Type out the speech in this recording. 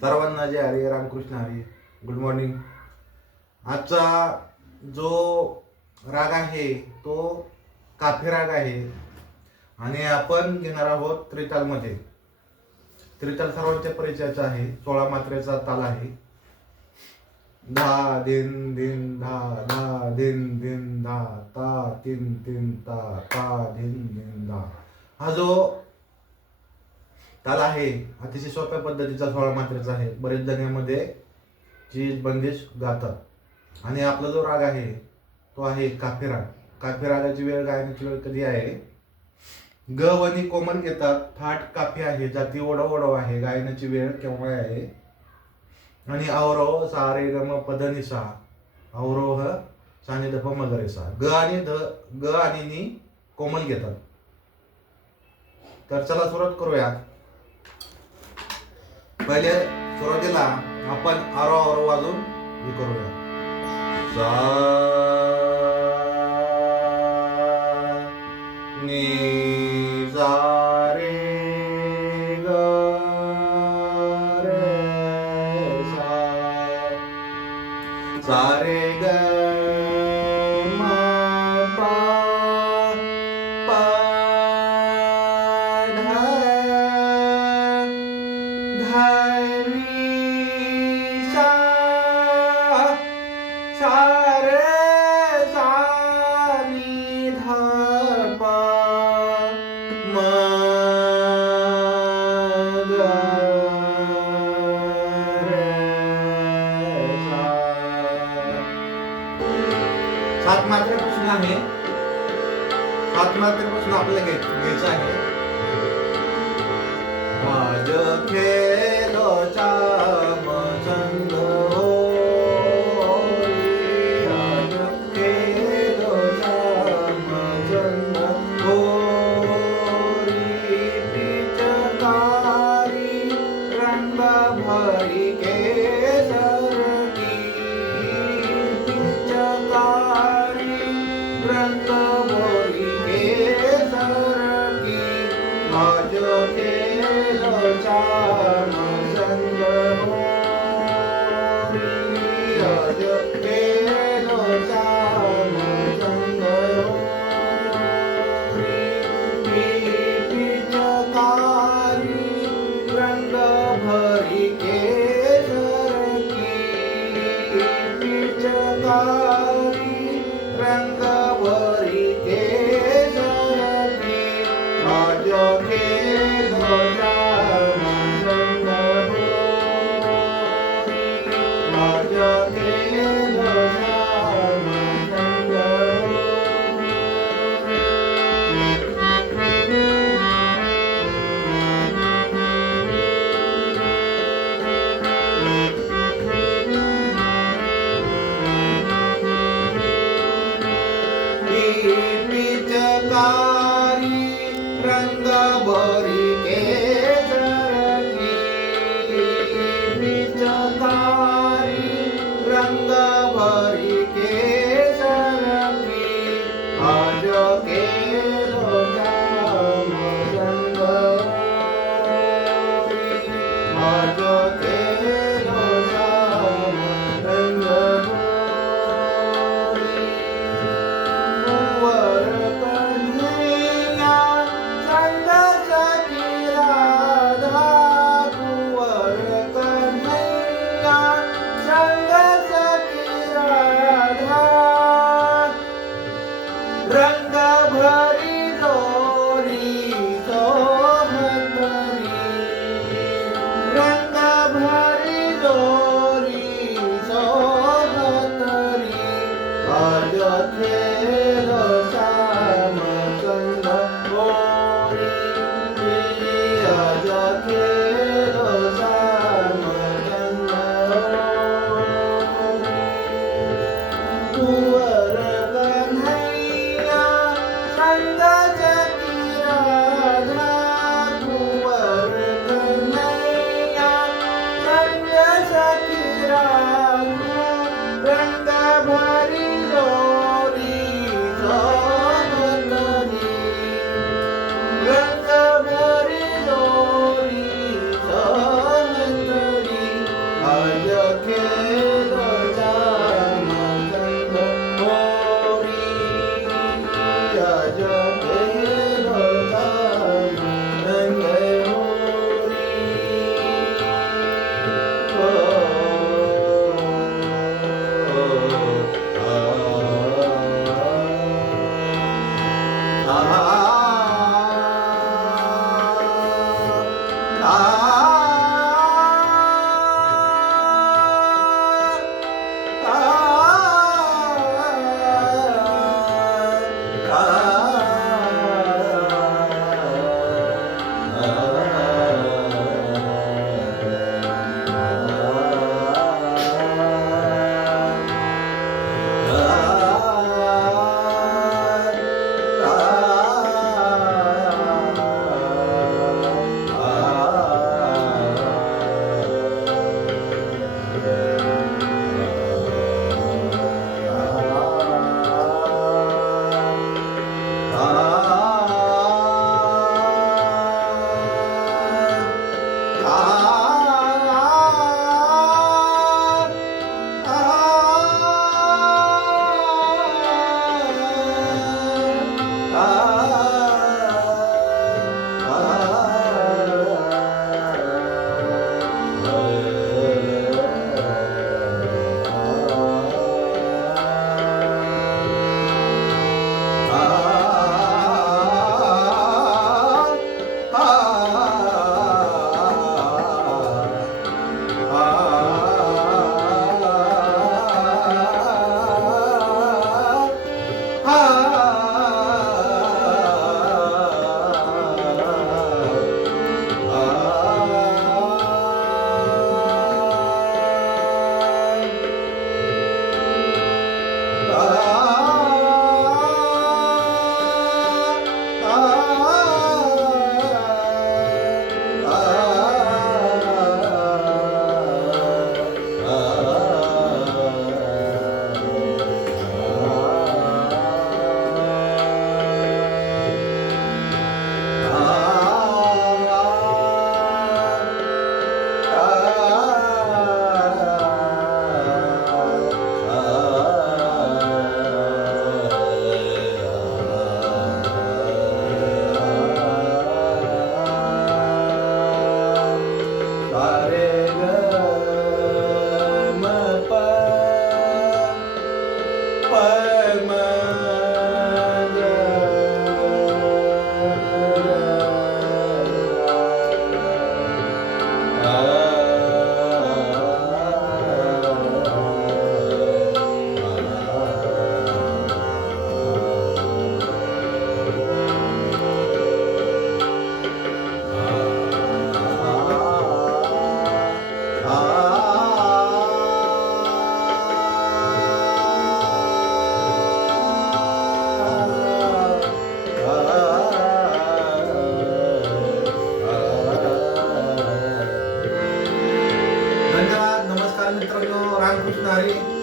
सर्वांना जय Hari Ramkrishna Hari. Good morning. आजचा जो राग आहे तो काफी राग आहे आणि आपण घेणार आहोत त्रितालमध्ये. त्रिताल सर्वांच्या परिचयाचा आहे. 16 मात्रेचा ताल आहे. धा दिन दिन धा धा दिन दिन धा ता तीन तीन ता ता दिन दिन धा. हा जो ताल आहे अतिशय सोप्या पद्धतीचा 16 मात्रेचा आहे. बरेच जण यामध्ये चीज बंदिश गातात. आणि आपला जो राग आहे तो आहे काफी राग. काफी रागाची वेळ गायनाची वेळ कधी आहे? ग वनी कोमल घेतात, थाट काफी आहे, जाती ओढव ओढव आहे. गायनाची वेळ केव्हा आहे? आणि अवरोह सा रे ग म पद नि सा, अवरोह सा नि ध प म ग रे सा. ग आणि नी कोमल घेतात. तर चला सुरुवात करूया. पहिले सुरुवातीला आपण आरो आरो वाजून हे करूया. सा नी सा रे ग रे सा. सा रे ग म प प ध ध नी सा. सा रे सा नी ध प म ग रे सा. 7 मात्रेपासून आहे. 7 मात्रेपासून आपल्याला घ्यायचं आहे. आज खेलो चाम संग होई, आज खेलो चाम संग होई. पिचकारी रंग भरी केसर की, पिचकारी रंग भरी केसर की. आज खेलो चाम संग होई, आज खेलो चाम संग होई. पिचकारी रंग भरी केसर की, पिचकारी रंग भरी केसर की. आज खेलो चाम संग होई, आज खेलो चाम संग पिचकारी रंग भरी केसर की, पिचकारी रंग भरी केसर की. आज खेलो चाम संग होई, आज खेलो चाम संग होई. कुंवर कन्हैया संग सखी राधा, कुंवर कन्हैया संग सखी राधा. रंग भरी जोरी सोहतरी, रंग हरी